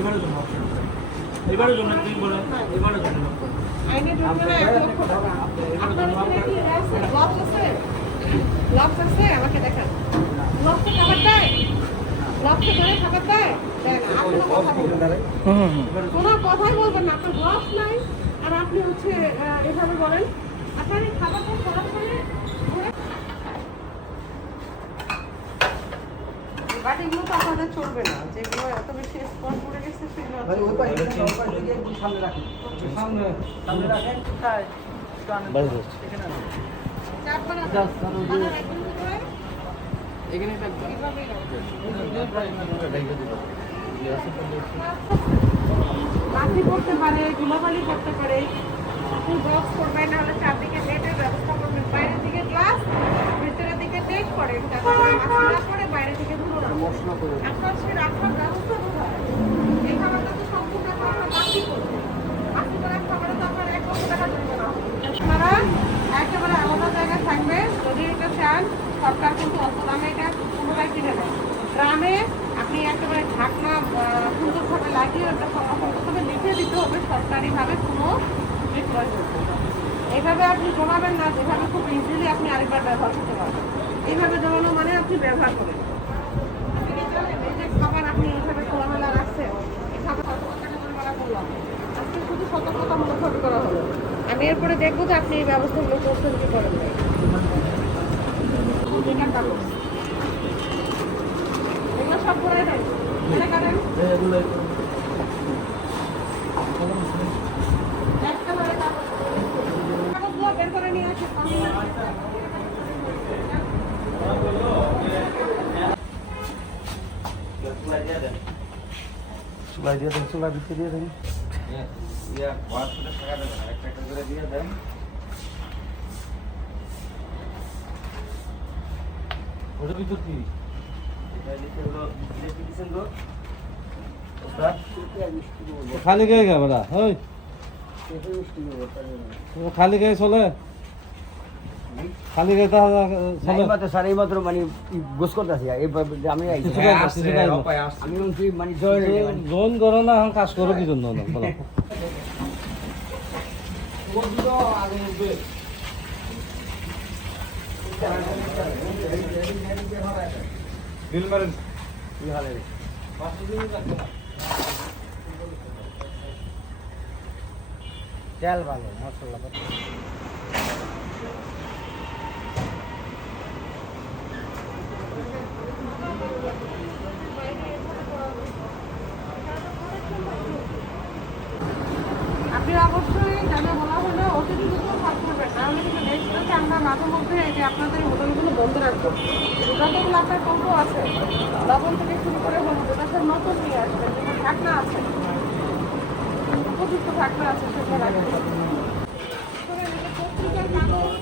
এবারের জন্য option আছে। এবারের জন্য তুমি বলে এবারের জন্য আইনে জরিমানা এক লক্ষ টাকা আপনার এখানে কি আছে? গ্লাভস আছে? গ্লাভস আছে? আমাকে দেখান। খাবার দেয়? ধরে খাবার দেয় দেয়? না কোনো কথা বলবেন না। হুম হুম কোনো কথাই বলবেন না। আপনার গ্লাভস নাই। আর আপনি হচ্ছে এভাবে বলেন। আপনার খাবারটা সরাসরি ধরে বাট এগুলো তো আপনাদের চলবে না। যেগুলো এত বেশি স্পট পড়ে গেছে সেগুলো আর চলবে না। চাপবেন না। মাথার একদম। উপরে মাটি পড়তে পারে ধুলাবালি পড়তে পারে। আপনি বক্স করবেন নাহলে চারদিকে নেটের ব্যবস্থা করবেন। বাইরের দিকে গ্লাস ভিতরের দিকে নেট করেন যাতে করে মাটি না পড়ে বাইরের দিকে ধুলো না পড়ে। আপনার একেবারে আলাদা জায়গায় থাকবে, যদি এটা চান, সরকার কিন্তু অল্প দামে এটা পুনরায় কিনে নেয়। গ্রামে আপনি একেবারে ঢাকনা সুন্দরভাবে লাগিয়ে ওটা সংরক্ষণ লিখে দিতে হবে, সরকারিভাবে কোনো বিক্রয় এইভাবে আপনি জমাবেন না, যেভাবে খুব ইজিলি আপনি আরেকবার ব্যবহার করতে পারবেন। এইভাবে জমানো মানে আপনি ব্যবহার করেন। আমি এরপরে দেখব যে আপনি এই ব্যবস্থাগুলো করছেন কি করেন। এগুলো সব করে দেন। একটা বের করে নিয়ে আসেন। চুলাই দিয়ে দেন, চুলা ভিতরে দিয়ে দেন। ওটার ভিতর কি? খালি গায়ে গা বেড়া ও খালি গায়ে চলে? খালি গায়ে তা চলে এইমাত্র মানে গোস করতেছি আমি আইছি। কিছু গায়ে কিছু গায়ে আমি মানে জয় করো না এখন কাজ করো কি জন্য বলো। তেল ভালো মশলা আপনি অবশ্যই জানা বলা হলো অতিথি দুটো সার্ভ কিন্তু নেক্সট হচ্ছে আমরা মাঝে মধ্যে যে আপনাদের হোটেলগুলো বন্ধ রাখব। যতগুলো আপনার কৌটো আছে। লবণ থেকে শুরু করে হলুদ এটা সব নতুন নিয়ে যেগুলো ঢাকনা আছে। উপযুক্ত ঢাকনা আছে সেগুলো রাখবেন করে এই যে পত্রিকার কাগজ,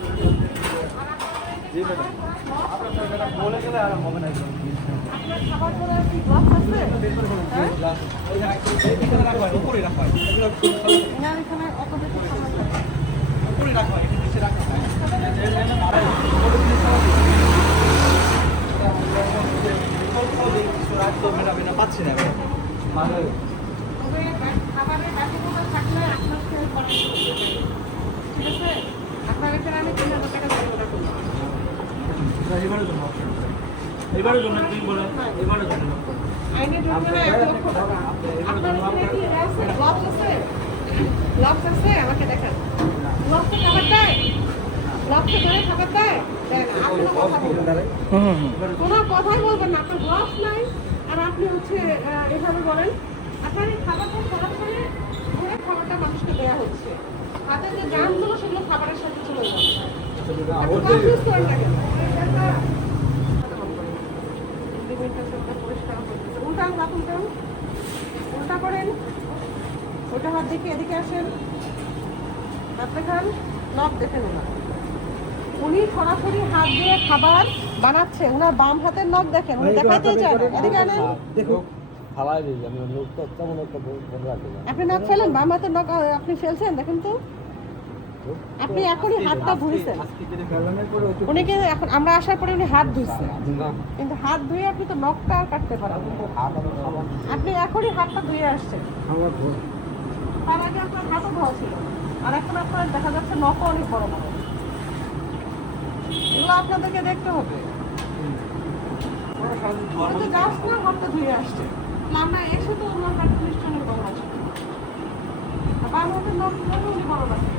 আর আপনাদের এই যে খাবার করার বলে গেলে আর হবে না আপনার খাবার করার কি গ্লাস আছে হ্যাঁ এখানে রাখা হয় উপরে রাখা হয় এগুলো এনার এখানে অত বেশি খাবার থাকে উপরে রাখা হয় এখানে নিচে রাখা হয় পাচ্ছি না তবে খাবারের বাকিগুলো থাকলে আপনার খেয়ে করা ঠিক আছে আপনার এখানে আমি তিন হাজার টাকা জরিমানা করলাম এবারের জন্য option আছে। এবারের জন্য তুমি বলে এবারের জন্য। আইনে জরিমানা এক লক্ষ টাকা আপনার এখানে কি আছে? আছে? গ্লাভস আছে? আমাকে দেখান। গ্লাভসে খাবার দেয়? গ্লাভসে ধরে খাবার দেয়? দেয় না আর কোনো কথাই বলবেন না আপনার গ্লাভস নাই। আর আপনি হচ্ছে এভাবে বলেন। আপনার খাবারটা সরাসরি ধরে খাবারটা মানুষকে দেওয়া হচ্ছে। হাতে যে জামগুলো সেগুলো খাবারের সাথে চলে। উল্টান উল্টা করেন। ওটা হাত দেখে এদিকে আসেন। হাত দেখান নখ দেখেন ওনার। উনি সরাসরি হাত দিয়ে খাবার বানাচ্ছে। উনার বাম হাতের নখ দেখেন। উনি দেখাতেই চান এদিকে আনেন। দেখো ফালাই দিই আমি তো তেমন একটা বলে রাখি না। আপনি নখ ফেলেন বাম হাতের নখ আপনি ফেলছেন দেখেন তো। আপনি এখনই হাতটা ধুয়েছেন ফেলানোর উনি কিন্তু এখন আমরা আসার পরে উনি হাত ধুইছেন। কিন্তু হাত ধুয়ে আপনি তো নখটা আর কাটতে পারবেন না। আপনি এখনই হাতটা ধুয়ে আসছেন। তার আগে আপনার হাতও ধোয়া ছিল। আর এখন আপনার দেখা যাচ্ছে নখও অনেক বড় বড়। এগুলো আপনাদেরকে দেখতে হবে। উনি না হাতটা ধুয়ে আসছে। আমরা এসে তো অন্য একটা প্রতিষ্ঠানের বড় আছে। তার মধ্যে উনি বড় রাখেন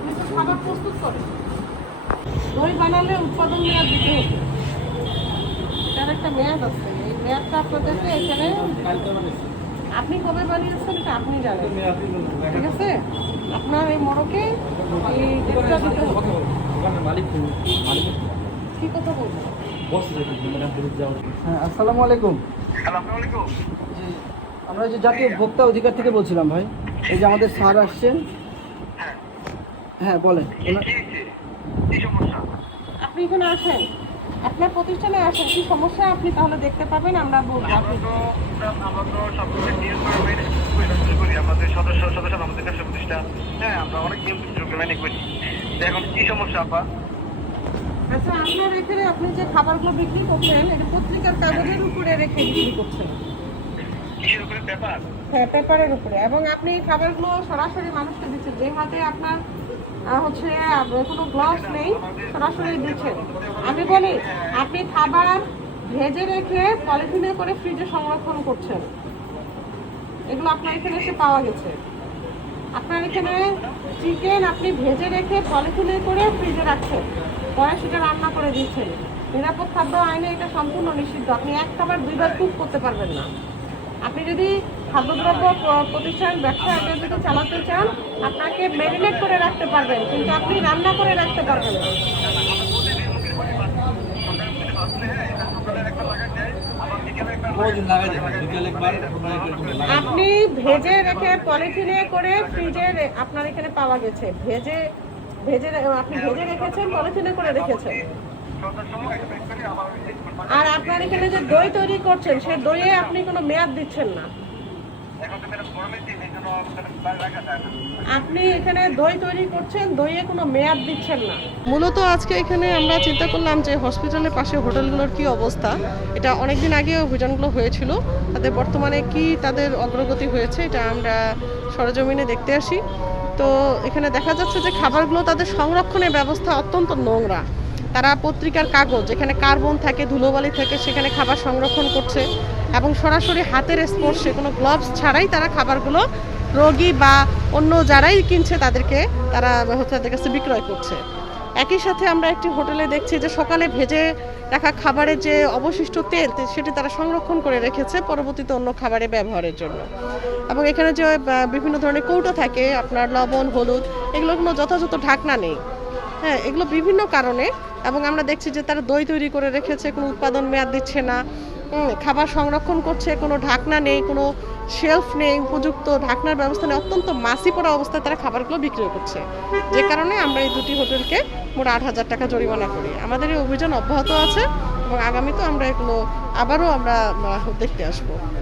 উনি তো খাবার প্রস্তুত করে। দই বানালে উৎপাদন মেয়াদ দিতে হবে। তার একটা মেয়াদ আছে। এই মেয়াদটা আপনাদেরকে এখানে আপনি কবে বানিয়েছেন এটা আপনি জানেন। ঠিক আছে? আপনার এই মোড়কে এই ডেটটা দিতে হবে মালিক মালিক কি কথা বলব হ্যাঁ আসসালামু আলাইকুম। জি আমরা যে জাতীয় ভোক্তা অধিকার থেকে বলছিলাম ভাই এই যে আমাদের স্যার আসছেন। হ্যাঁ বলেন। আপনি এখানে আসেন। আপনার প্রতিষ্ঠানে আসেন। কি সমস্যা? আপনি তাহলে দেখতে পাবেন আমরা বলব। আমরা তো আমরা তো সবসময় নিয়ম করে করি। আমাদের সদস্য সদস্য আমাদের কাছে প্রতিষ্ঠান। হ্যাঁ আমরা অনেক নিয়ম মেনে করি। এখন কি সমস্যা আপা? আচ্ছা আপনার এখানে আপনি যে খাবারগুলো বিক্রি করছেন এটা পত্রিকার কাগজের উপরে রেখে বিক্রি করছেন। হ্যাঁ পেপারের উপরে। এবং আপনি খাবারগুলো সরাসরি মানুষকে দিচ্ছেন। যে হাতে আপনার হচ্ছে কোনো গ্লাভস নেই, সরাসরি দিচ্ছেন। আমি বলি, আপনি খাবার ভেজে রেখে পলিথিনে করে ফ্রিজে সংরক্ষণ করছেন। এগুলো আপনার এখানে এসে পাওয়া গেছে। আপনার এখানে চিকেন আপনি ভেজে রেখে পলিথিনে করে ফ্রিজে রাখছেন। পরে সেটা রান্না করে দিচ্ছেন। নিরাপদ খাদ্য আইনে এটা সম্পূর্ণ নিষিদ্ধ। আপনি এক খাবার দুইবার কুক করতে পারবেন না। আপনি যদি খাদ্যদ্রব্য প্রতিষ্ঠান, ব্যবসা এটা যদি চালাতে চান, আপনাকে ম্যারিনেট করে রাখতে পারবেন, কিন্তু আপনি রান্না করে রাখতে পারবেন না। আপনি ভেজে রেখে পলিথিনে করে ফ্রিজে আপনার এখানে পাওয়া গেছে ভেজে ভেজে আপনি ভেজে রেখেছেন পলিথিনে করে রেখেছেন আর আপনার এখানে যে দই তৈরি করছেন সেই দইয়ে আপনি কোনো মেয়াদ দিচ্ছেন না? আপনি এখানে দই তৈরি করছেন, দইয়ে কোনো মেয়াদ দিচ্ছেন না? মূলত আজকে এখানে আমরা চিন্তা করলাম যে হসপিটালের পাশে হোটেলগুলোর কি অবস্থা। এটা অনেকদিন আগে অভিযানগুলো হয়েছিল। তাদের বর্তমানে কি তাদের অগ্রগতি হয়েছে, এটা আমরা সরজমিনে দেখতে আসি। তো এখানে দেখা যাচ্ছে যে খাবারগুলো তাদের সংরক্ষণের ব্যবস্থা অত্যন্ত নোংরা। তারা পত্রিকার কাগজ, যেখানে কার্বন থাকে, ধুলোবালি থাকে, সেখানে খাবার সংরক্ষণ করছে এবং সরাসরি হাতের স্পর্শে কোনো গ্লাভস ছাড়াই তারা খাবারগুলো রোগী বা অন্য যারাই কিনছে তাদেরকে তারা হচ্ছে তাদের কাছে বিক্রয় করছে। একই সাথে আমরা একটি হোটেলে দেখছি যে সকালে ভেজে রাখা খাবারের যে অবশিষ্ট তেল সেটি তারা সংরক্ষণ করে রেখেছে পরবর্তীতে অন্য খাবারে ব্যবহারের জন্য। এবং এখানে যে বিভিন্ন ধরনের কৌটো থাকে, আপনার লবণ, হলুদ, এগুলো কোনো যথাযথ ঢাকনা নেই। হ্যাঁ এগুলো বিভিন্ন কারণে এবং আমরা দেখছি যে তারা দই তৈরি করে রেখেছে, কোনো উৎপাদন মেয়াদ দিচ্ছে না। খাবার সংরক্ষণ করছে, কোনো ঢাকনা নেই, কোনো শেলফ নেই, উপযুক্ত ঢাকনার ব্যবস্থা নেই। অত্যন্ত মাসি পড়া অবস্থায় তারা খাবারগুলো বিক্রিও করছে। যে কারণে আমরা এই দুটি হোটেলকে মোট আট হাজার টাকা জরিমানা করি। আমাদের এই অভিযান অব্যাহত আছে এবং আগামীতেও আমরা এগুলো আবারও আমরা দেখতে আসব।